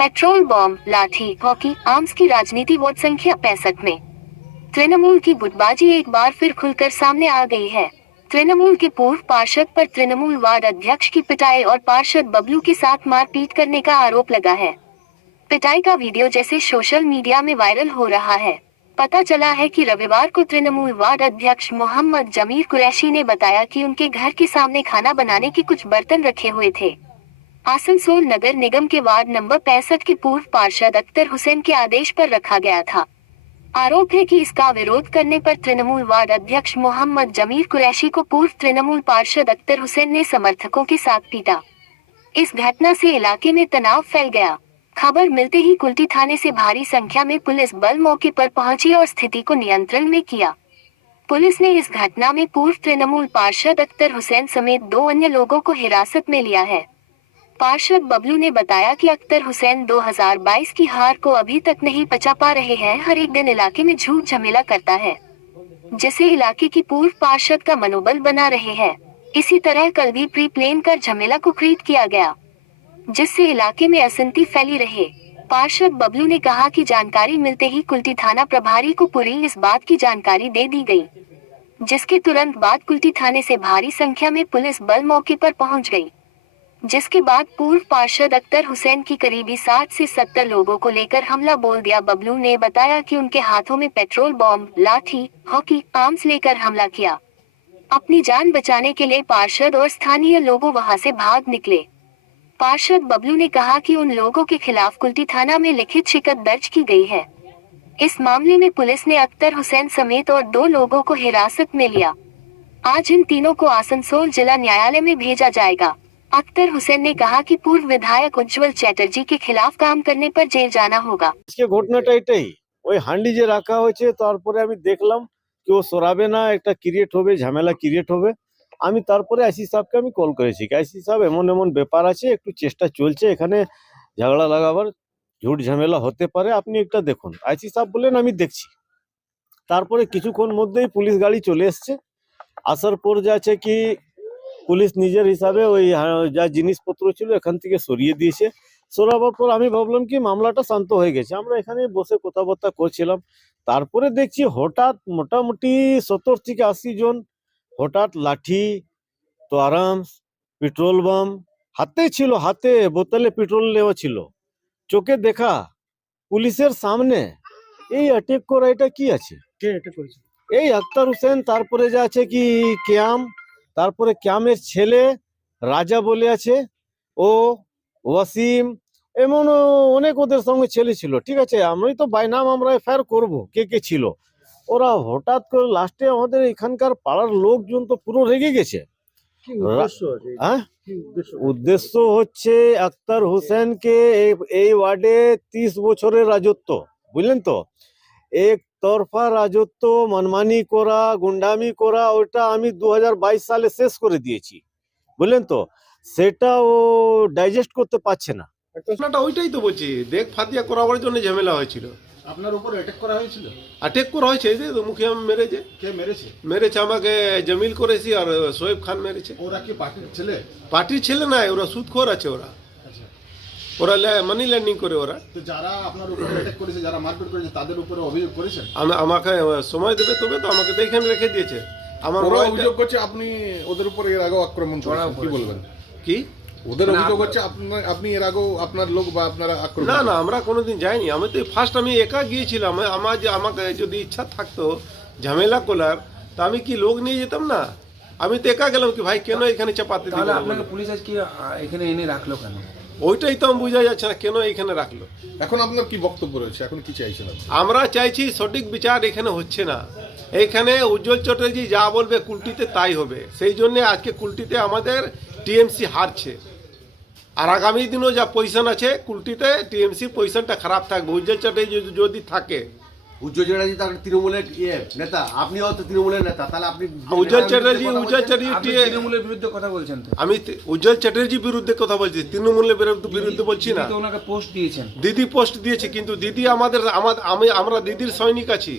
Petrol bomb, लाठी, hockey, arms की राजनीति वार्ड संख्या 65 में तृणमूल की गुटबाजी एक बार फिर खुलकर सामने आ गई है। तृणमूल के पूर्व पार्षद पर तृणमूल वार्ड अध्यक्ष की पिटाई और पार्षद बबलू के साथ मारपीट करने का आरोप लगा है। पिटाई का वीडियो जैसे सोशल मीडिया में वायरल हो रहा है। पता चला है कि रविवार को तृणमूल वार्ड अध्यक्ष मोहम्मद जमीर कुरैशी ने बताया कि उनके घर के सामने खाना बनाने के कुछ बर्तन रखे हुए थे। आसनसोल नगर निगम के वार्ड नंबर 65 के पूर्व पार्षद अख्तर हुसैन के आदेश पर रखा गया था। आरोप है कि इसका विरोध करने पर तृणमूल वार्ड अध्यक्ष मोहम्मद जमीर कुरैशी को पूर्व तृणमूल पार्षद अख्तर हुसैन ने समर्थकों के साथ पीटा। इस घटना से इलाके में तनाव फैल गया। खबर मिलते ही कुल्टी थाने से भारी संख्या में पुलिस बल मौके पर पहुंची और स्थिति को नियंत्रण में किया। पुलिस ने इस घटना में पूर्व तृणमूल पार्षद अख्तर हुसैन समेत 2 अन्य लोगों को हिरासत में लिया है। पार्षद बबलू ने बताया कि अख्तर हुसैन 2022 की हार को अभी तक नहीं पचा पा रहे हैं। हर एक दिन इलाके में झूठ झमेला करता है, जिससे इलाके की पूर्व पार्षद का मनोबल बना रहे हैं। इसी तरह कल भी प्री प्लान कर झमेला को क्रिएट किया गया, जिससे इलाके में असंति फैली रहे। पार्षद बबलू ने कहा कि जानकारी मिलते ही कुल्टी थाना प्रभारी को पूरी इस बात की जानकारी दे दी गई, जिसके तुरंत बाद कुल्टी थाने से भारी संख्या में पुलिस बल मौके पर पहुंच गई। जिसके बाद पूर्व पार्षद अख्तर हुसैन की करीबी 60 से 70 लोगों को लेकर हमला बोल दिया। बबलू ने बताया कि उनके हाथों में पेट्रोल बॉम्ब, लाठी, हॉकी, आर्म्स लेकर हमला किया। अपनी जान बचाने के लिए पार्षद और स्थानीय लोगों वहां से भाग निकले। पार्षद बबलू ने कहा कि उन लोगों के खिलाफ कुल्टी थाना में लिखित शिकायत दर्ज की गई है। इस मामले में पुलिस ने अख्तर हुसैन समेत और 2 लोगों को हिरासत में लिया। आज इन तीनों को आसनसोल जिला न्यायालय में भेजा जाएगा। अख्तर हुसैन ने कहा कि पूर्व विधायक उज्जवल चैटर्जी के खिलाफ काम करने पर जेल जाना होगा। इसके घटनाটা এটাই, ওই হান্ডি যে রাখা হয়েছে তারপরে আমি দেখলাম কি ও সরাবে না, একটা ক্রিয়েট হবে, ঝামেলা ক্রিয়েট হবে। আমি তারপরে আইসি সাহেবকে আমি কল করেছি, আইসি সাহেব এমন এমন ব্যাপার আছে, একটু চেষ্টা চলছে, এখানে ঝগড়া লাগাবার ঝুট ঝামেলা হতে পারে, আপনি একটা দেখুন। আইসি সাহেব বললেন আমি দেখছি। তারপরে কিছুক্ষণ মধ্যেই পুলিশ গাড়ি চলে এসছে। আসার পর যা আছে কি পুলিশ নিজের হিসাবে ওই যা জিনিসপত্র ছিল এখান থেকে সরিয়ে দিয়েছে। সরাবার পর আমি ভাবলাম কি মামলাটা শান্ত হয়ে গেছে, আমরা এখানে বসে কথাবার্তা করছিলাম। তারপরে দেখছি হঠাৎ মোটামুটি 70 থেকে 80 জন হঠাৎ লাঠি, তো আরামস, পেট্রোল বাম হাতে ছিল, হাতে বোতলে পেট্রোল নেওয়া ছিল, চোখে দেখা পুলিশের সামনে। এই অ্যাটাক করা এটা কি আছে? কে এটা করেছে? এই আক্তার হোসেন, তারপরে যা আছে কি ক্যাম, তারপরে ক্যামের ছেলে রাজা বলে আছে, ও ওয়াসিম, এমন অনেক ওদের সঙ্গে ছেলে ছিল। ঠিক আছে, আমি তো বাই নাম আমরা এফআইআর করবো কে কে ছিল। ওরা হঠাৎ করে লাস্টে আমাদের এখানকার পাড়ার লোকজন তো পুরো রেগে গেছে। কি উদ্দেশ্য আছে? হ্যাঁ, কি উদ্দেশ্য? উদ্দেশ্য হচ্ছে আক্তার হোসেনকে এই ওয়ার্ডে 30 বছরের রাজত্ব, বুঝলেন তো, এক তরফা রাজত্ব, মানমানি করা, গুন্ডামি করা, ওটা আমি 2022 সালে শেষ করে দিয়েছি, বুঝলেন তো। সেটা ও ডাইজেস্ট করতে পারছে না। ঘটনাটা ওইটাই তো বলছি, দেখ ফাতিয়া করাবার জন্য ঝামেলা হয়েছিল। আপনার উপর অ্যাটাক করা হয়েছিল? অ্যাটেক করা হয়েছে, এই যে তো মুখে আমি মেরেছে। কে মেরেছে? মেরেছে আমাকে জমিল করেছি আর সোয়েব খান মেরেছে। ওরা কি পার্টির ছেলে? পার্টির ছেলে নাই, ওরা সুদখোর আছে। ওরা আচ্ছা, ওরা মানি ল্যান্ডিং করে। ওরা তো যারা আপনার উপর অ্যাটাক করেছে, যারা মারপিট করেছে, তাদের উপরে অভিযোগ করেছেন? আমাকে সময় দেবে তবে তো, আমাকে তো এখানে রেখে দিয়েছে। আমার ওরা ওয়াইফটা- অভিযোগ করছে আপনি ওদের উপর এর আগেও আক্রমণ করেছেন, কি বলবেন? কি ওদের অভিযোগ হচ্ছে আপনি এর আগেও আপনার লোক বা আপনারা আক্রমণ না না, আমরা কোনোদিন যাইনি। আমি তো ফার্স্ট আমি একা গিয়েছিলাম। আমাকে যদি ইচ্ছা থাকতো ঝামেলা করার, তা আমি কি লোক নিয়ে যেতাম না? আমি তো একা গেলাম কি ভাই, কেন এখানে চাপাতে দিল? তাহলে আপনাকে পুলিশ আজকে এখানে এনে রাখলো কেন? ওইটাই তো আমি বোঝা যাচ্ছে না, কেন এখানে রাখলো। এখন আপনার কি বক্তব্য রয়েছে, এখন কি চাইছেন আপনি? আমরা চাইছি সঠিক বিচার এখানে হচ্ছে না। এখানে উজ্জ্বল চ্যাটার্জি যা বলবে কুলটিতে তাই হবে। সেই জন্য আজকে কুলটিতে আমাদের টিএমসি হারছে। আর আগামী দিনও যা পজিশন আছে কুলটিতে, টিএমসির পজিশনটা খারাপ থাকবে উজ্জ্বল চ্যাটার্জি যদি থাকে। উজ্জ্বল চ্যাটার্জি তার তৃণমূলের নেতা, আপনিও তো তৃণমূলের নেতা, তাহলে আপনি উজ্জ্বল চ্যাটার্জি আপনি তৃণমূলের বিরুদ্ধে কথা বলছেন তো? আমি উজ্জ্বল চ্যাটার্জির বিরুদ্ধে কথা বলছি, তৃণমূলের বিরুদ্ধে বলছি না। দিদি তো ওনাকে পোস্ট দিয়েছেন। দিদি পোস্ট দিয়েছে, কিন্তু দিদি আমরা দিদির সৈনিক আছি।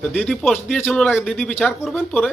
তো দিদি পোস্ট দিয়েছেন, ওনাকে দিদি বিচার করবেন পরে।